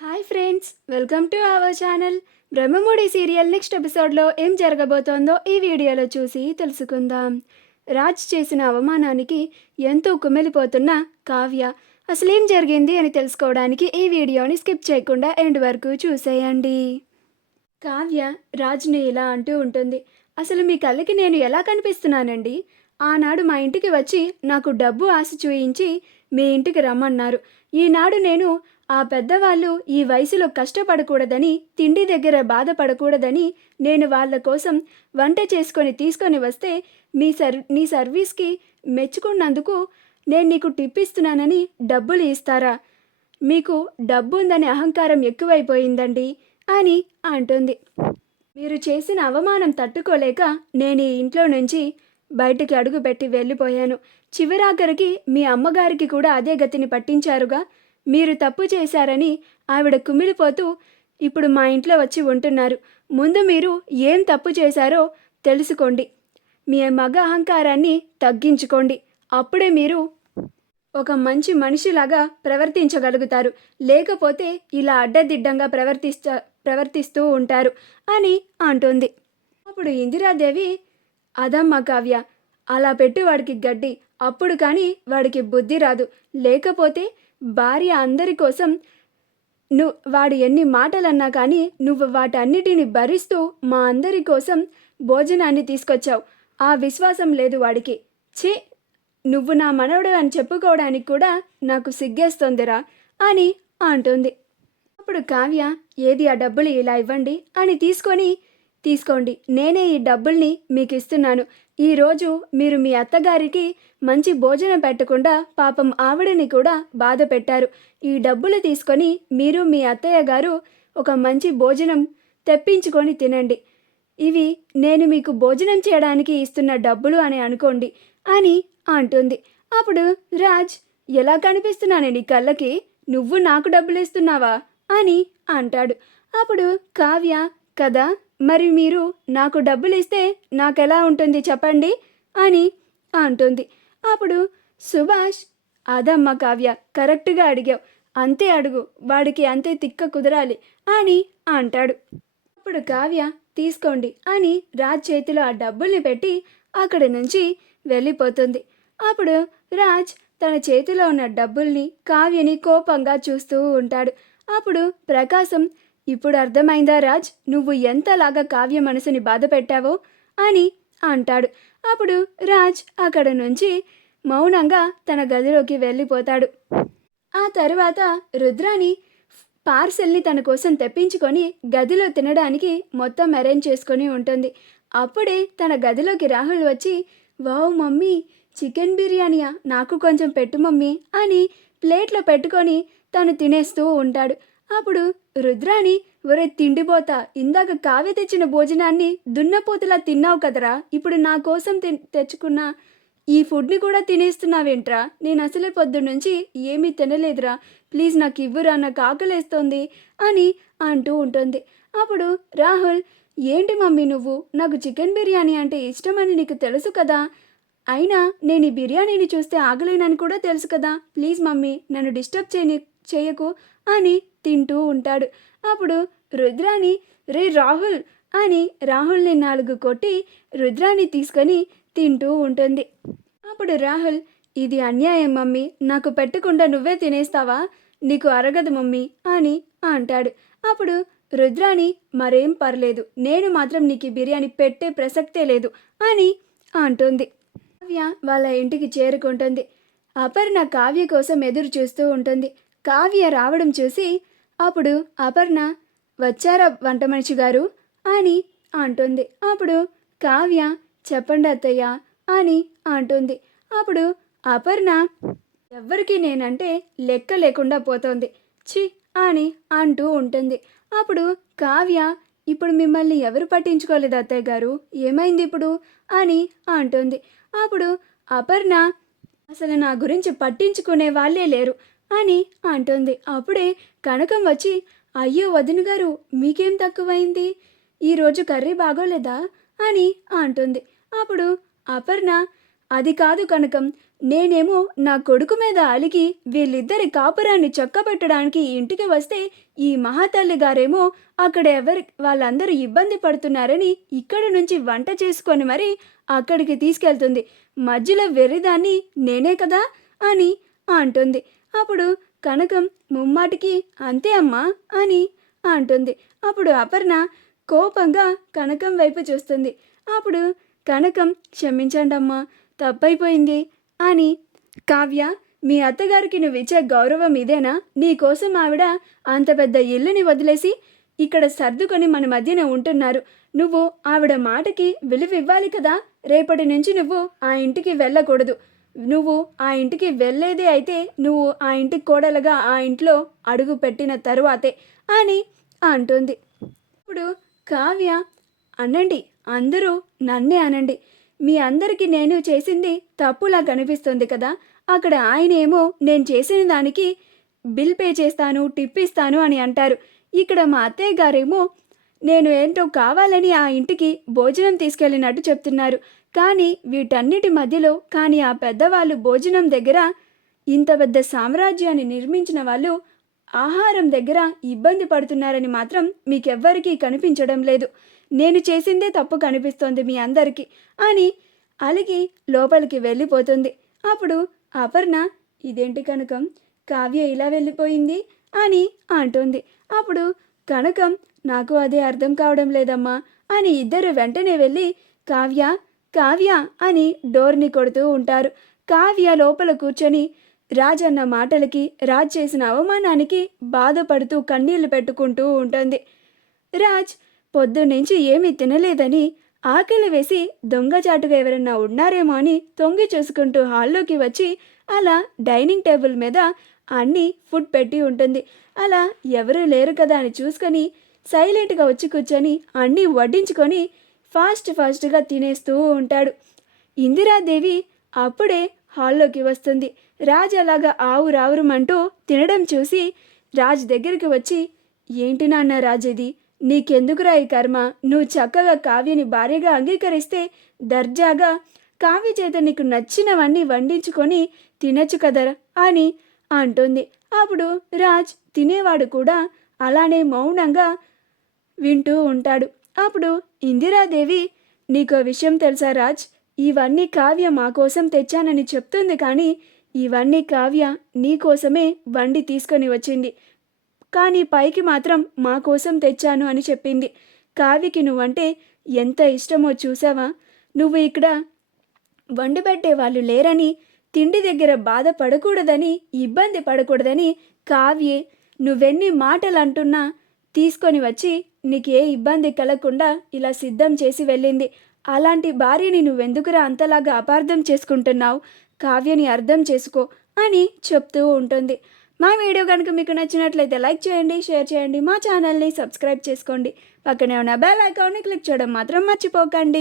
Hi friends, welcome to our channel. Brahmamudi serial next ఎపిసోడ్లో ఏం జరగబోతోందో ఈ వీడియోలో చూసి తెలుసుకుందాం. రాజ్ చేసిన అవమానానికి ఎంతో కుమిలిపోతున్న కావ్య అసలేం జరిగింది అని తెలుసుకోవడానికి ఈ వీడియోని స్కిప్ చేయకుండా ఎండ్ వరకు చూసేయండి. కావ్య రాజ్ని ఇలా అంటూ ఉంటుంది. అసలు మీ కళ్ళకి నేను ఎలా కనిపిస్తున్నానండి? ఆనాడు మా ఇంటికి వచ్చి నాకు డబ్బు ఆశ చూయించి మీ ఇంటికి రమ్మన్నారు. ఈనాడు నేను ఆ పెద్దవాళ్ళు ఈ వయసులో కష్టపడకూడదని, తిండి దగ్గర బాధపడకూడదని నేను వాళ్ళ కోసం వంట చేసుకొని తీసుకొని వస్తే నీ సర్వీస్కి మెచ్చుకున్నందుకు నేను నీకు టిప్ ఇస్తున్నానని డబ్బులు ఇస్తారా? మీకు డబ్బు ఉందనే అహంకారం ఎక్కువైపోయిందండి అని అంటుంది. మీరు చేసిన అవమానం తట్టుకోలేక నేను ఈ ఇంట్లో నుంచి బయటికి అడుగుపెట్టి వెళ్ళిపోయాను. చివరాఖరికి మీ అమ్మగారికి కూడా అదే గతిని పట్టించారుగా. మీరు తప్పు చేశారని ఆవిడ కుమిలిపోతూ ఇప్పుడు మా ఇంట్లో వచ్చి ఉంటున్నారు. ముందు మీరు ఏం తప్పు చేశారో తెలుసుకోండి. మీ మగ అహంకారాన్ని తగ్గించుకోండి. అప్పుడే మీరు ఒక మంచి మనిషిలాగా ప్రవర్తించగలుగుతారు. లేకపోతే ఇలా అడ్డదిడ్డంగా ప్రవర్తిస్తూ ఉంటారు అని అంటుంది. అప్పుడు ఇందిరాదేవి, అదమ్మ కావ్య, అలా పెట్టు వాడికి గడ్డి, అప్పుడు కానీ వాడికి బుద్ధి రాదు. లేకపోతే భార్య అందరి కోసం వాడు ఎన్ని మాటలన్నా కానీ నువ్వు వాటన్నిటిని భరిస్తూ మా అందరి కోసం భోజనాన్ని తీసుకొచ్చావు. ఆ విశ్వాసం లేదు వాడికి. ఛీ, నువ్వు నా మనవడు అని చెప్పుకోవడానికి కూడా నాకు సిగ్గేస్తోందిరా అని అంటుంది. అప్పుడు కావ్య, ఏది ఆ డబ్బులు ఇలా ఇవ్వండి అని తీసుకోండి, నేనే ఈ డబ్బుల్ని మీకు ఇస్తున్నాను. ఈరోజు మీరు మీ అత్తగారికి మంచి భోజనం పెట్టకుండా పాపం ఆవిడని కూడా బాధ పెట్టారు. ఈ డబ్బులు తీసుకొని మీరు మీ అత్తయ్య గారు ఒక మంచి భోజనం తెప్పించుకొని తినండి. ఇవి నేను మీకు భోజనం చేయడానికి ఇస్తున్న డబ్బులు అని అనుకోండి అని అంటుంది. అప్పుడు రాజ్, ఎలా కనిపిస్తున్నానే నీ కళ్ళకి? నువ్వు నాకు డబ్బులు ఇస్తున్నావా అని అంటాడు. అప్పుడు కావ్య, కదా మరి మీరు నాకు డబ్బులు ఇస్తే నాకెలా ఉంటుంది చెప్పండి అని అంటుంది. అప్పుడు సుభాష్, అదమ్మ కావ్య, కరెక్ట్గా అడిగావు, అంతే అడుగు, వాడికి అంతే తిక్క కుదరాలి అని అంటాడు. అప్పుడు కావ్య, తీసుకోండి అని రాజ్ చేతిలో ఆ డబ్బుల్ని పెట్టి అక్కడి నుంచి వెళ్ళిపోతుంది. అప్పుడు రాజ్ తన చేతిలో ఉన్న డబ్బుల్ని కావ్యని కోపంగా చూస్తూ ఉంటాడు. అప్పుడు ప్రకాశం, ఇప్పుడు అర్థమైందా రాజ్, నువ్వు ఎంతలాగా కావ్య మనసుని బాధ పెట్టావో అని అంటాడు. అప్పుడు రాజ్ అక్కడ నుంచి మౌనంగా తన గదిలోకి వెళ్ళిపోతాడు. ఆ తర్వాత రుద్రాని పార్సెల్ని తన కోసం తెప్పించుకొని గదిలో తినడానికి మొత్తం అరేంజ్ చేసుకొని ఉంటుంది. అప్పుడే తన గదిలోకి రాహుల్ వచ్చి, వావ్ మమ్మీ, చికెన్ బిర్యానీయా, నాకు కొంచెం పెట్టు మమ్మీ అని ప్లేట్లో పెట్టుకొని తను తినేస్తూ ఉంటాడు. అప్పుడు రుద్రాని, ఒరే తిండిపోతా, ఇందాక కావ్య తెచ్చిన భోజనాన్ని దున్నపోతులా తిన్నావు కదరా, ఇప్పుడు నా కోసం తెచ్చుకున్న ఈ ఫుడ్ని కూడా తినేస్తున్నావేంట్రా? నేను అసలే పొద్దున్నుంచి ఏమీ తినలేదురా, ప్లీజ్ నాకు ఇవ్వురా, నాకు ఆకలేస్తోంది అని అంటూ ఉంటుంది. అప్పుడు రాహుల్, ఏంటి మమ్మీ నువ్వు, నాకు చికెన్ బిర్యానీ అంటే ఇష్టమని నీకు తెలుసు కదా, అయినా నేను ఈ బిర్యానీని చూస్తే ఆగలేనని కూడా తెలుసు కదా, ప్లీజ్ మమ్మీ నన్ను డిస్టర్బ్ చేయకు అని తింటూ ఉంటాడు. అప్పుడు రుద్రాని, రే రాహుల్ అని రాహుల్ని 4 కొట్టి రుద్రాని తీసుకొని తింటూ ఉంటుంది. అప్పుడు రాహుల్, ఇది అన్యాయం మమ్మీ, నాకు పెట్టకుండా నువ్వే తినేస్తావా, నీకు అరగదు మమ్మీ అని అంటాడు. అప్పుడు రుద్రాని, మరేం పర్లేదు, నేను మాత్రం నీకు ఈ బిర్యానీ పెట్టే ప్రసక్తే లేదు అని అంటుంది. కావ్య వాళ్ళ ఇంటికి చేరుకుంటుంది. అపర్ణ కావ్య కోసం ఎదురు చూస్తూ ఉంటుంది. కావ్య రావడం చూసి అప్పుడు అపర్ణ, వచ్చారా వంట మనిషి గారు అని అంటుంది. అప్పుడు కావ్య, చెప్పండి అత్తయ్య అని అంటుంది. అప్పుడు అపర్ణ, ఎవ్వరికి నేనంటే లెక్క లేకుండా పోతోంది, ఛీ అని అంటూ ఉంటుంది. అప్పుడు కావ్య, ఇప్పుడు మిమ్మల్ని ఎవరు పట్టించుకోలేదు అత్తయ్య గారు, ఏమైంది ఇప్పుడు అని అంటుంది. అప్పుడు అపర్ణ, అసలు నా గురించి పట్టించుకునే వాళ్ళే లేరు అని అంటుంది. అప్పుడే కనకం వచ్చి, అయ్యో వదిన గారు, మీకేం తక్కువైంది, ఈరోజు కర్రీ బాగోలేదా అని అంటుంది. అప్పుడు అపర్ణ, అది కాదు కనకం, నేనేమో నా కొడుకు మీద అలిగి వీళ్ళిద్దరి కాపురాన్ని చక్కబెట్టడానికి ఇంటికి వస్తే ఈ మహాతల్లి గారేమో అక్కడ వాళ్ళందరూ ఇబ్బంది పడుతున్నారని ఇక్కడి నుంచి వంట చేసుకొని మరి అక్కడికి తీసుకెళ్తుంది. మధ్యలో వెర్రిదాన్ని నేనే కదా అని అంటుంది. అప్పుడు కనకం ముమ్మాటికి అంతే అమ్మా అని అంటుంది. అప్పుడు అపర్ణ కోపంగా కనకం వైపు చూస్తుంది. అప్పుడు కనకం క్షమించండమ్మా, తప్పైపోయింది అని. కావ్య, మీ అత్తగారికి నువ్విచ్చే గౌరవం ఇదేనా? నీకోసం ఆవిడ అంత పెద్ద ఇల్లుని వదిలేసి ఇక్కడ సర్దుకొని మన మధ్యన ఉంటున్నారు. నువ్వు ఆవిడ మాటకి విలువివ్వాలి కదా. రేపటి నుంచి నువ్వు ఆ ఇంటికి వెళ్ళకూడదు. నువ్వు ఆ ఇంటికి వెళ్ళేదే అయితే నువ్వు ఆ ఇంటికి కోడలుగా ఆ ఇంట్లో అడుగు పెట్టిన తరువాతే అని అంటుంది. ఇప్పుడు కావ్య, అనండి, అందరూ నన్నే అనండి. మీ అందరికీ నేను చేసింది తప్పులా కనిపిస్తుంది కదా. అక్కడ ఆయనేమో నేను చేసిన దానికి బిల్ పే చేస్తాను, టిప్ ఇస్తాను అని అంటారు. ఇక్కడ మా అత్తయ్య గారేమో నేను ఏంటో కావాలని ఆ ఇంటికి భోజనం తీసుకెళ్ళినట్టు చెప్తున్నారు. కానీ వీటన్నిటి మధ్యలో ఆ పెద్దవాళ్ళు భోజనం దగ్గర, ఇంత పెద్ద సామ్రాజ్యాన్ని నిర్మించిన వాళ్ళు ఆహారం దగ్గర ఇబ్బంది పడుతున్నారని మాత్రం మీకెవ్వరికీ కనిపించడం లేదు. నేను చేసిందే తప్పు కనిపిస్తోంది మీ అందరికీ అని అలిగి లోపలికి వెళ్ళిపోతుంది. అప్పుడు అపర్ణ, ఇదేంటి కనకం, కావ్య ఇలా వెళ్ళిపోయింది అని అంటుంది. అప్పుడు కనకం, నాకు అదే అర్థం కావడం లేదమ్మా అని ఇద్దరు వెంటనే వెళ్ళి కావ్య కావ్య అని డోర్ని కొడుతూ ఉంటారు. కావ్య లోపల కూర్చొని రాజ్ అన్న మాటలకి, రాజ్ చేసిన అవమానానికి బాధపడుతూ కన్నీళ్లు పెట్టుకుంటూ ఉంటుంది. రాజ్ పొద్దున్నుంచి ఏమీ తినలేదని ఆకలి వేసి దొంగచాటుగా ఎవరన్నా ఉన్నారేమో అని తొంగి చూసుకుంటూ హాల్లోకి వచ్చి అలా డైనింగ్ టేబుల్ మీద అన్నీ ఫుడ్ పెట్టి ఉంటుంది. అలా ఎవరూ లేరు కదా అని చూసుకొని సైలెంట్గా వచ్చి కూర్చొని అన్నీ వడ్డించుకొని ఫాస్ట్గా తినేస్తూ ఉంటాడు. ఇందిరాదేవి అప్పుడే హాల్లోకి వస్తుంది. రాజ్ అలాగా ఆవురావురమంటూ తినడం చూసి రాజ్ దగ్గరికి వచ్చి, ఏంటి నాన్న రాజ్, ఇది నీకెందుకురా ఈ కర్మ? నువ్వు చక్కగా కావ్యని భార్యగా అంగీకరిస్తే దర్జాగా కావ్య చేత నీకు నచ్చినవన్నీ వండించుకొని తినచ్చు కదరా అని అంటుంది. అప్పుడు రాజ్ తినేవాడు కూడా అలానే మౌనంగా వింటూ ఉంటాడు. అప్పుడు ఇందిరాదేవి, నీకో విషయం తెలుసా రాజ్, ఇవన్నీ కావ్య మా కోసం తెచ్చానని చెప్తుంది, కానీ ఇవన్నీ కావ్య నీకోసమే వండి తీసుకొని వచ్చింది. కానీ పైకి మాత్రం మా కోసం తెచ్చాను అని చెప్పింది. కావ్యకి నువ్వంటే ఎంత ఇష్టమో చూసావా? నువ్వు ఇక్కడ వండి పెట్టే వాళ్ళు లేరని, తిండి దగ్గర బాధపడకూడదని, ఇబ్బంది పడకూడదని కావ్యే నువ్వెన్ని మాటలు అంటున్నా తీసుకొని వచ్చి నీకు ఏ ఇబ్బంది కలగకుండా ఇలా సిద్ధం చేసి వెళ్ళింది. అలాంటి భార్యని నువ్వెందుకురా అంతలాగా అపార్థం చేసుకుంటున్నావు? కావ్యని అర్థం చేసుకో అని చెప్తూ ఉంటుంది. మా వీడియో కనుక మీకు నచ్చినట్లయితే లైక్ చేయండి, షేర్ చేయండి, మా ఛానల్ని సబ్స్క్రైబ్ చేసుకోండి. పక్కనే ఉన్న బెల్ ఐకాన్ని క్లిక్ చేయడం మాత్రం మర్చిపోకండి.